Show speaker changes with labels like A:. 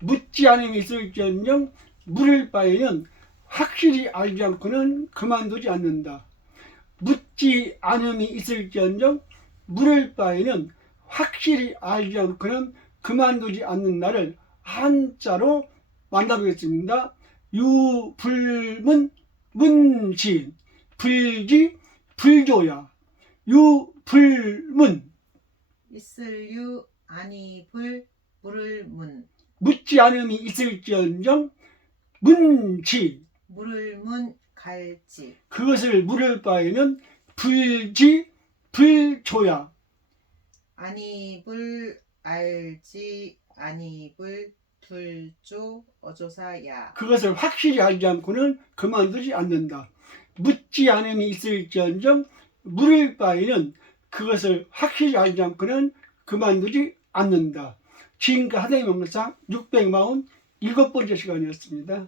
A: 묻지 않음이 있을지언정 물을 바에는 확실히 알지 않고는 그만두지 않는다. 묻지 않음이 있을지언정 물을 바에는 확실히 알지 않고는 그만두지 않는 나를 한자로 만나보겠습니다. 유불문 문지 불지 불조야 유불문
B: 있을 유 아니 불 물을 문
A: 묻지 않음이 있을지언정 문지
B: 물을 문 갈지
A: 그것을 물을 바에는 불지 불조야
B: 아니 불 알지 아니 불 둘조 어조사야
A: 그것을 확실히 알지 않고는 그만두지 않는다. 묻지 않음이 있을지언정 물을 바에는 그것을 확실히 알지 않고는 그만두지 않는다. 지금까지 하대명상 647번째 시간이었습니다.